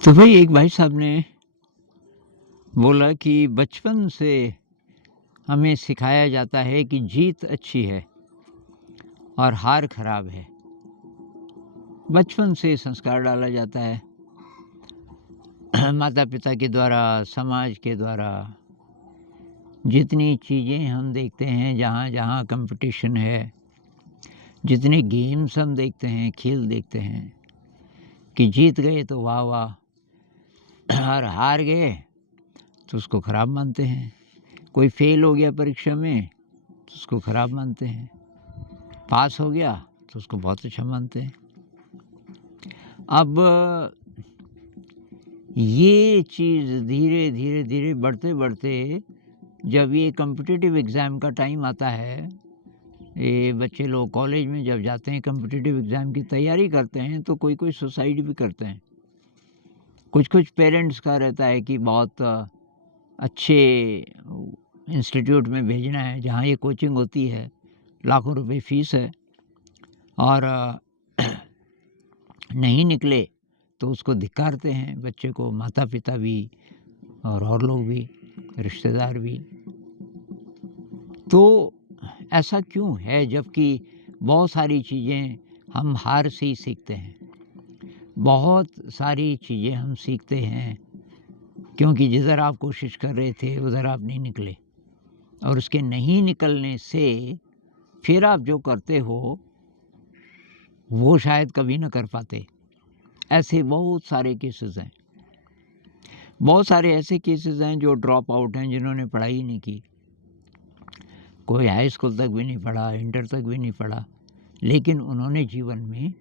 तो भाई एक भाई साहब ने बोला कि बचपन से हमें सिखाया जाता है कि जीत अच्छी है और हार खराब है। बचपन से संस्कार डाला जाता है माता पिता के द्वारा, समाज के द्वारा। जितनी चीज़ें हम देखते हैं, जहाँ जहाँ कंपटीशन है, जितने गेम्स हम देखते हैं, खेल देखते हैं कि जीत गए तो वाह वाह, और हार गए तो उसको ख़राब मानते हैं। कोई फेल हो गया परीक्षा में तो उसको ख़राब मानते हैं, पास हो गया तो उसको बहुत अच्छा मानते हैं। अब ये चीज़ धीरे धीरे धीरे बढ़ते बढ़ते जब ये कॉम्पिटिटिव एग्ज़ाम का टाइम आता है, ये बच्चे लोग कॉलेज में जब जाते हैं, कॉम्पिटिटिव एग्ज़ाम की तैयारी करते हैं, तो कोई कोई सुसाइड भी करते हैं। कुछ कुछ पेरेंट्स का रहता है कि बहुत अच्छे इंस्टीट्यूट में भेजना है जहाँ ये कोचिंग होती है, लाखों रुपए फ़ीस है, और नहीं निकले तो उसको धिक्कारते हैं बच्चे को, माता पिता भी और लोग भी, रिश्तेदार भी। तो ऐसा क्यों है, जबकि बहुत सारी चीज़ें हम हार से ही सीखते हैं। बहुत सारी चीज़ें हम सीखते हैं क्योंकि जिधर आप कोशिश कर रहे थे उधर आप नहीं निकले, और उसके नहीं निकलने से फिर आप जो करते हो वो शायद कभी ना कर पाते। ऐसे बहुत सारे केसेस हैं। बहुत सारे ऐसे केसेस हैं जो ड्रॉप आउट हैं, जिन्होंने पढ़ाई ही नहीं की। कोई हाई स्कूल तक भी नहीं पढ़ा, इंटर तक भी नहीं पढ़ा, लेकिन उन्होंने जीवन में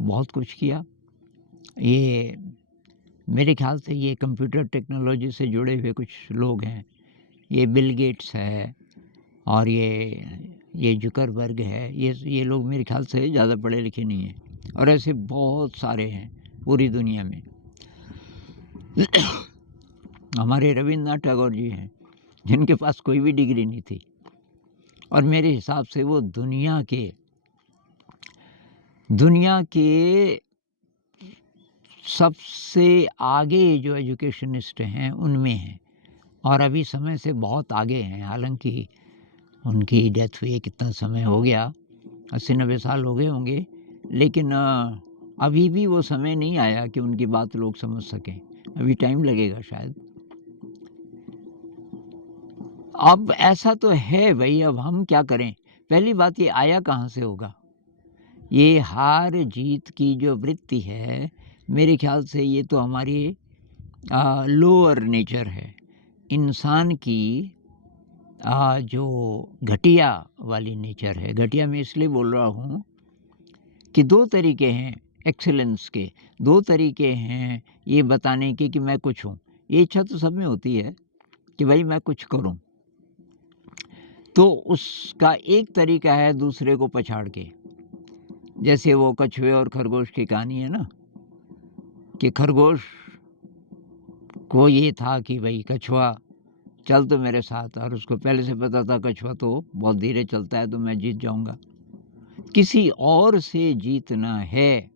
बहुत कुछ किया। ये मेरे ख्याल से ये कंप्यूटर टेक्नोलॉजी से जुड़े हुए कुछ लोग हैं। ये बिल गेट्स है और ये जुकरबर्ग है। ये लोग मेरे ख्याल से ज़्यादा पढ़े लिखे नहीं हैं, और ऐसे बहुत सारे हैं पूरी दुनिया में। हमारे रविन्द्रनाथ टैगोर जी हैं, जिनके पास कोई भी डिग्री नहीं थी, और मेरे हिसाब से वो दुनिया के सबसे आगे जो एजुकेशनिस्ट हैं उनमें हैं, और अभी समय से बहुत आगे हैं। हालांकि उनकी डेथ हुई, कितना समय हो गया, 80-90 साल हो गए होंगे, लेकिन अभी भी वो समय नहीं आया कि उनकी बात लोग समझ सकें। अभी टाइम लगेगा शायद। अब ऐसा तो है भाई, अब हम क्या करें। पहली बात, ये आया कहाँ से होगा? ये हार जीत की जो वृत्ति है, मेरे ख्याल से ये तो हमारी लोअर नेचर है, इंसान की जो घटिया वाली नेचर है। घटिया मैं इसलिए बोल रहा हूँ कि दो तरीके हैं एक्सीलेंस के, दो तरीके हैं ये बताने के कि मैं कुछ हूँ। ये इच्छा तो सब में होती है कि भाई मैं कुछ करूँ, तो उसका एक तरीका है दूसरे को पछाड़ के। जैसे वो कछुए और खरगोश की कहानी है ना, कि खरगोश को ये था कि भाई कछुआ चल तो मेरे साथ, और उसको पहले से पता था कछुआ तो बहुत धीरे चलता है तो मैं जीत जाऊंगा। किसी और से जीतना है,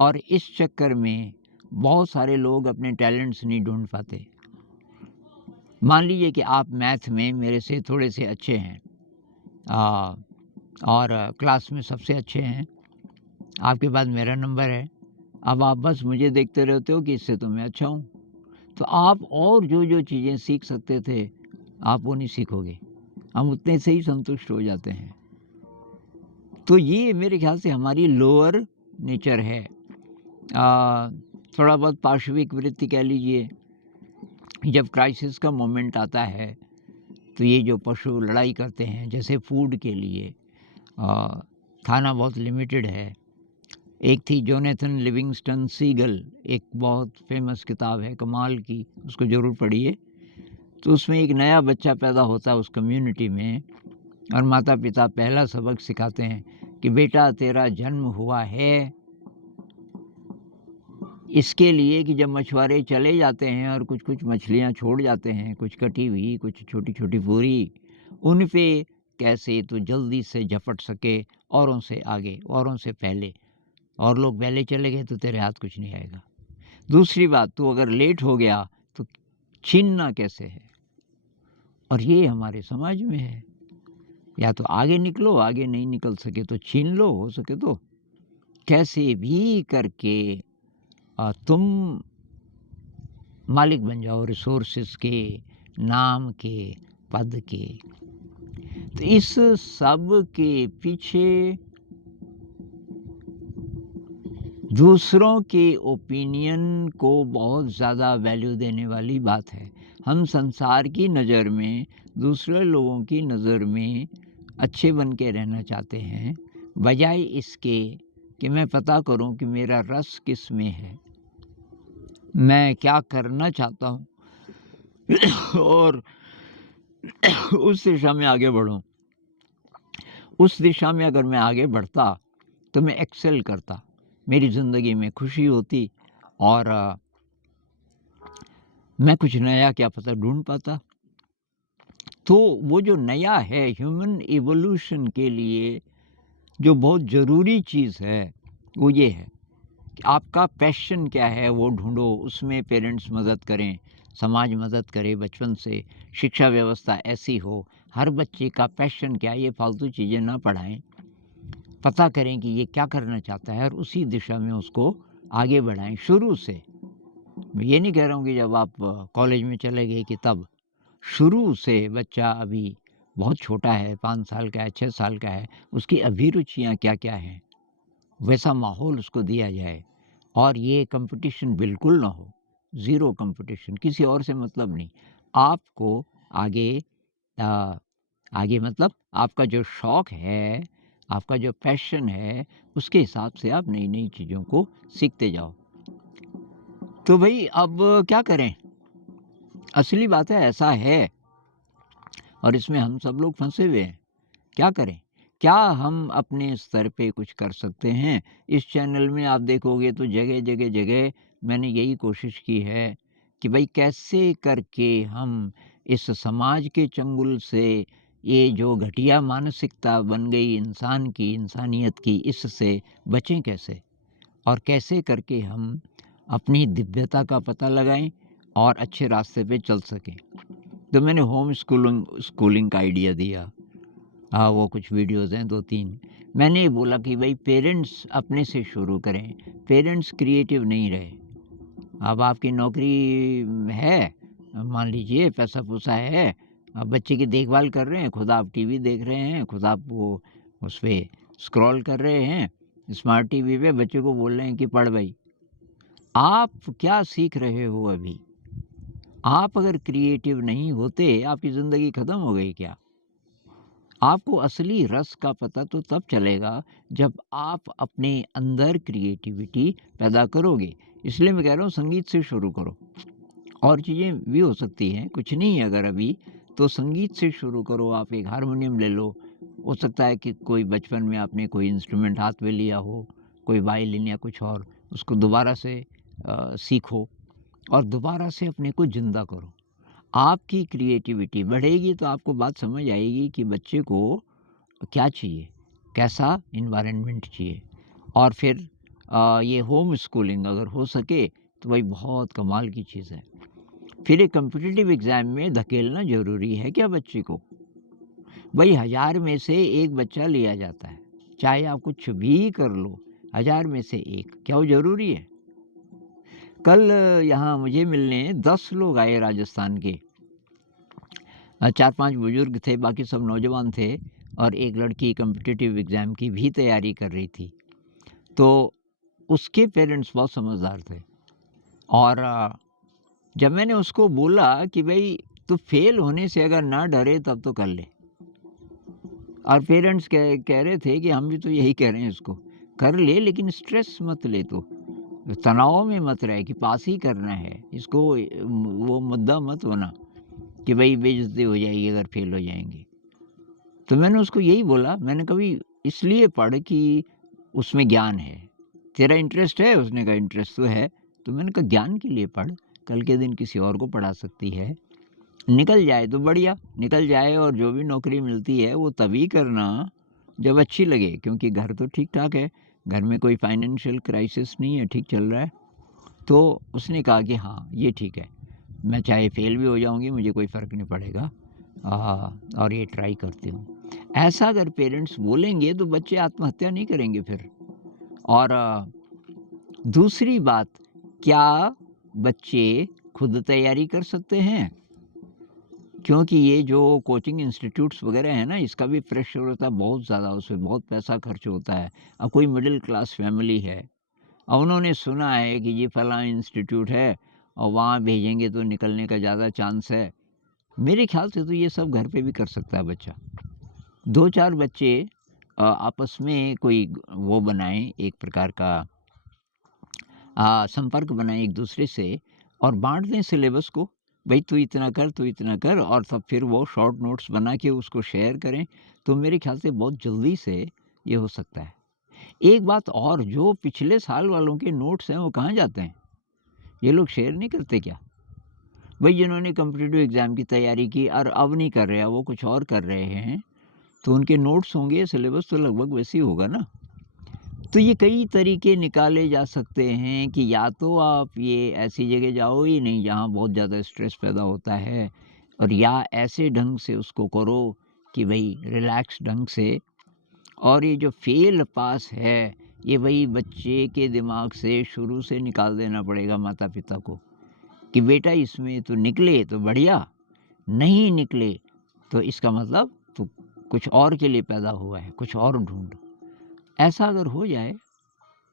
और इस चक्कर में बहुत सारे लोग अपने टैलेंट्स नहीं ढूंढ पाते। मान लीजिए कि आप मैथ में मेरे से थोड़े से अच्छे हैं, और क्लास में सबसे अच्छे हैं, आपके पास मेरा नंबर है। अब आप बस मुझे देखते रहते हो कि इससे तो मैं अच्छा हूँ, तो आप और जो जो चीज़ें सीख सकते थे आप वो नहीं सीखोगे। हम उतने से ही संतुष्ट हो जाते हैं। तो ये मेरे ख्याल से हमारी लोअर नेचर है। थोड़ा बहुत पार्श्विक वृत्ति कह लीजिए। जब क्राइसिस का मोमेंट आता है तो ये जो पशु लड़ाई करते हैं, जैसे फूड के लिए, खाना बहुत लिमिटेड है। एक थी जोनेथन लिविंगस्टन सीगल, एक बहुत फेमस किताब है, कमाल की, उसको ज़रूर पढ़िए। तो उसमें एक नया बच्चा पैदा होता है उस कम्युनिटी में, और माता पिता पहला सबक सिखाते हैं कि बेटा तेरा जन्म हुआ है इसके लिए कि जब मछुआरे चले जाते हैं और कुछ कुछ मछलियाँ छोड़ जाते हैं, कुछ कटी हुई, कुछ छोटी छोटी पूरी, उन पे कैसे तो जल्दी से झपट सके औरों से आगे, औरों से पहले। और लोग पहले चले गए तो तेरे हाथ कुछ नहीं आएगा। दूसरी बात, तू अगर लेट हो गया तो छीनना कैसे है? और ये हमारे समाज में है। या तो आगे निकलो, आगे नहीं निकल सके तो छीन लो, हो सके तो। कैसे भी करके तुम मालिक बन जाओ रिसोर्सेस के, नाम के, पद के। तो इस सब के पीछे दूसरों के ओपिनियन को बहुत ज़्यादा वैल्यू देने वाली बात है। हम संसार की नज़र में, दूसरे लोगों की नज़र में अच्छे बन के रहना चाहते हैं, बजाय इसके कि मैं पता करूं कि मेरा रस किस में है, मैं क्या करना चाहता हूं और उस दिशा में आगे बढ़ूं। उस दिशा में अगर मैं आगे बढ़ता तो मैं एक्सेल करता, मेरी ज़िंदगी में खुशी होती और मैं कुछ नया क्या पता ढूंढ पाता। तो वो जो नया है, ह्यूमन इवोल्यूशन के लिए जो बहुत ज़रूरी चीज़ है, वो ये है कि आपका पैशन क्या है वो ढूंढो, उसमें पेरेंट्स मदद करें, समाज मदद करे, बचपन से शिक्षा व्यवस्था ऐसी हो, हर बच्चे का पैशन क्या है, ये फालतू चीज़ें ना पढ़ाएं, पता करें कि ये क्या करना चाहता है और उसी दिशा में उसको आगे बढ़ाएं शुरू से। मैं ये नहीं कह रहा हूँ कि जब आप कॉलेज में चले गए कि तब। शुरू से बच्चा अभी बहुत छोटा है, 5 साल का है, 6 साल का है, उसकी अभिरुचियाँ क्या-क्या हैं, वैसा माहौल उसको दिया जाए और ये कंपटीशन बिल्कुल ना हो, ज़ीरो कंपटीशन, किसी और से मतलब नहीं। आपको आगे अ, आगे मतलब आपका जो शौक है, आपका जो पैशन है, उसके हिसाब से आप नई-नई चीज़ों को सीखते जाओ। तो भई अब क्या करें? असली बात है ऐसा है और इसमें हम सब लोग फँसे हुए हैं। क्या करें? क्या हम अपने स्तर पे कुछ कर सकते हैं? इस चैनल में आप देखोगे तो जगह मैंने यही कोशिश की है कि भई कैसे करके हम इस समाज के चंगुल से, ये जो घटिया मानसिकता बन गई इंसान की, इंसानियत की, इससे बचें कैसे? और कैसे करके हम अपनी दिव्यता का पता लगाएँ और अच्छे रास्ते पे चल सकें। तो मैंने होम स्कूलिंग का आइडिया दिया। वो कुछ वीडियोज़ हैं 2-3। मैंने ये बोला कि भई पेरेंट्स अपने से शुरू करें, पेरेंट्स क्रिएटिव नहीं रहे। अब आपकी नौकरी है, मान लीजिए पैसा-पूसा है, अब बच्चे की देखभाल कर रहे हैं, खुद आप टीवी देख रहे हैं, खुद आप वो उस पे स्क्रॉल कर रहे हैं, स्मार्ट टीवी पे बच्चे को बोल रहे हैं कि पढ़ भई। आप क्या सीख रहे हो अभी? आप अगर क्रिएटिव नहीं होते, आपकी ज़िंदगी ख़त्म हो गई क्या? आपको असली रस का पता तो तब चलेगा जब आप अपने अंदर क्रिएटिविटी पैदा करोगे। इसलिए मैं कह रहा हूँ संगीत से शुरू करो। और चीज़ें भी हो सकती हैं, कुछ नहीं है अगर अभी तो संगीत से शुरू करो। आप एक हारमोनियम ले लो, हो सकता है कि कोई बचपन में आपने कोई इंस्ट्रूमेंट हाथ में लिया हो, कोई वायलिन या कुछ और, उसको दोबारा से सीखो और दोबारा से अपने को ज़िंदा करो। आपकी क्रिएटिविटी बढ़ेगी तो आपको बात समझ आएगी कि बच्चे को क्या चाहिए, कैसा एनवायरनमेंट चाहिए। और फिर ये होम स्कूलिंग अगर हो सके तो भाई बहुत कमाल की चीज़ है। फिर एक कॉम्पिटिटिव एग्ज़ाम में धकेलना ज़रूरी है क्या बच्चे को? भाई 1000 में से 1 बच्चा लिया जाता है, चाहे आप कुछ भी कर लो, 1000 में से 1, क्या वो ज़रूरी है? कल यहाँ मुझे मिलने 10 लोग आए राजस्थान के। 4-5 बुजुर्ग थे, बाकी सब नौजवान थे और एक लड़की कॉम्पिटिटिव एग्ज़ाम की भी तैयारी कर रही थी। तो उसके पेरेंट्स बहुत समझदार थे और जब मैंने उसको बोला कि भई तू फेल होने से अगर ना डरे तब तो कर ले। और पेरेंट्स कह कह रहे थे कि हम भी तो यही कह रहे हैं इसको, कर ले लेकिन स्ट्रेस मत ले तू, तनाव में मत रह कि पास ही करना है। इसको वो मुद्दा मत बना कि भई बेइज़्ज़ती हो जाएगी अगर फेल हो जाएँगे। तो मैंने उसको यही बोला, मैंने कभी इसलिए पढ़ कि उसमें ज्ञान है। तेरा इंटरेस्ट है? उसने कहा इंटरेस्ट तो है। तो मैंने कहा ज्ञान के लिए पढ़, कल के दिन किसी और को पढ़ा सकती है। निकल जाए तो बढ़िया, निकल जाए और जो भी नौकरी मिलती है वो तभी करना जब अच्छी लगे, क्योंकि घर तो ठीक-ठाक है, घर में कोई फाइनेंशियल क्राइसिस नहीं है, ठीक चल रहा है। तो उसने कहा कि हाँ, ये ठीक है, मैं चाहे फ़ेल भी हो जाऊँगी, मुझे कोई फ़र्क नहीं पड़ेगा, और ये ट्राई करती हूँ। ऐसा अगर पेरेंट्स बोलेंगे तो बच्चे आत्महत्या नहीं करेंगे फिर। और दूसरी बात, क्या बच्चे खुद तैयारी कर सकते हैं? क्योंकि ये जो कोचिंग इंस्टीट्यूट्स वगैरह हैं ना, इसका भी प्रेशर होता है बहुत ज़्यादा, उसमें बहुत पैसा खर्च होता है। अब कोई मिडिल क्लास फैमिली है, अब उन्होंने सुना है कि ये फलां इंस्टीट्यूट है और वहाँ भेजेंगे तो निकलने का ज़्यादा चांस है। मेरे ख़्याल से तो ये सब घर पे भी कर सकता है बच्चा। 2-4 बच्चे आपस में कोई वो बनाएँ, एक प्रकार का संपर्क बनाएँ एक-दूसरे से और बाँट दें सिलेबस को। भई तू इतना कर, तू इतना कर, और तब फिर वो शॉर्ट नोट्स बना के उसको शेयर करें, तो मेरे ख़्याल से बहुत जल्दी से ये हो सकता है। एक बात और, जो पिछले साल वालों के नोट्स हैं वो कहाँ जाते हैं? ये लोग शेयर नहीं करते क्या? भई जिन्होंने कॉम्पिटिटिव एग्ज़ाम की तैयारी की और अब नहीं कर रहे हैं, वो कुछ और कर रहे हैं, तो उनके नोट्स होंगे, सिलेबस तो लगभग वैसे ही होगा ना। तो ये कई तरीके निकाले जा सकते हैं कि या तो आप ये ऐसी जगह जाओ ही नहीं जहाँ बहुत ज़्यादा स्ट्रेस पैदा होता है, और या ऐसे ढंग से उसको करो कि भई रिलैक्स ढंग से। और ये जो फेल पास है, ये वही बच्चे के दिमाग से शुरू से निकाल देना पड़ेगा माता-पिता को, कि बेटा इसमें तो निकले तो बढ़िया, नहीं निकले तो इसका मतलब तू कुछ और के लिए पैदा हुआ है, कुछ और ढूँढ। ऐसा अगर हो जाए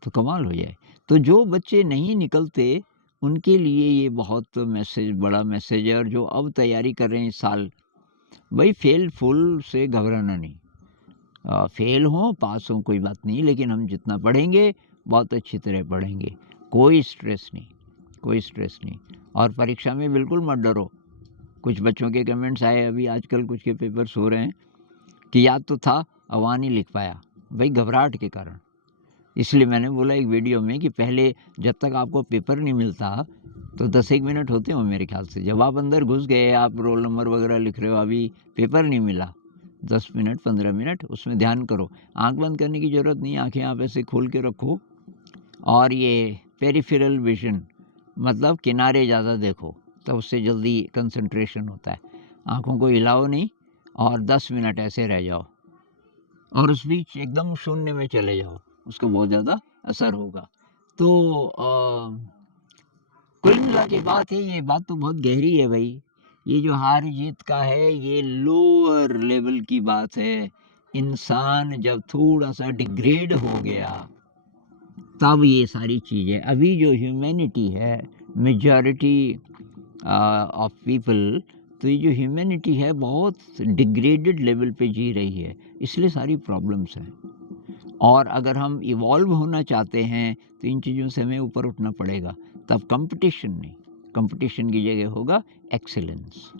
तो कमाल हो जाए। तो जो बच्चे नहीं निकलते, उनके लिए ये बहुत बड़ा मैसेज है, और जो अब तैयारी कर रहे हैं इस साल, भई फेल फुल से घबराना नहीं। फेल हों, पास हों, कोई बात नहीं, लेकिन हम जितना पढ़ेंगे, बहुत अच्छी तरह पढ़ेंगे। कोई स्ट्रेस नहीं, कोई स्ट्रेस नहीं, और परीक्षा में बिल्कुल मत डरो। कुछ बच्चों के कमेंट्स आए अभी आजकल, कुछ के पेपर्स हो रहे हैं कि याद तो था, अब वहाँ नहीं लिख पाया, भई घबराहट के कारण। इसलिए मैंने बोला एक वीडियो में कि पहले जब तक आपको पेपर नहीं मिलता, तो 10 एक मिनट होते हो मेरे ख़्याल से। जब आप अंदर घुस गए, आप रोल नंबर वग़ैरह लिख रहे हो, अभी पेपर नहीं मिला, 10 मिनट, 15 मिनट उसमें ध्यान करो। आँख बंद करने की ज़रूरत नहीं है, आँखें आप ऐसे खोल के रखो, और ये पेरिफेरल विज़न, मतलब किनारे ज़्यादा देखो, तो उससे जल्दी कंसंट्रेशन होता है। आँखों को हिलाओ नहीं, और 10 मिनट ऐसे रह जाओ, और उस बीच एकदम शून्य में चले जाओ, उसका बहुत ज़्यादा असर होगा। तो कुल मिला के बात है, ये बात तो बहुत गहरी है भई। ये जो हार-जीत का है, ये लोअर लेवल की बात है। इंसान जब थोड़ा-सा डिग्रेड हो गया, तब ये सारी चीज़ें, अभी जो ह्यूमैनिटी है, मेजॉरिटी ऑफ पीपल, तो ये जो ह्यूमैनिटी है बहुत डिग्रेडेड लेवल पे जी रही है, इसलिए सारी प्रॉब्लम्स हैं। और अगर हम इवॉल्व होना चाहते हैं, तो इन चीज़ों से हमें ऊपर उठना पड़ेगा। तब कंपटीशन नहीं, कंपटीशन की जगह होगा एक्सीलेंस।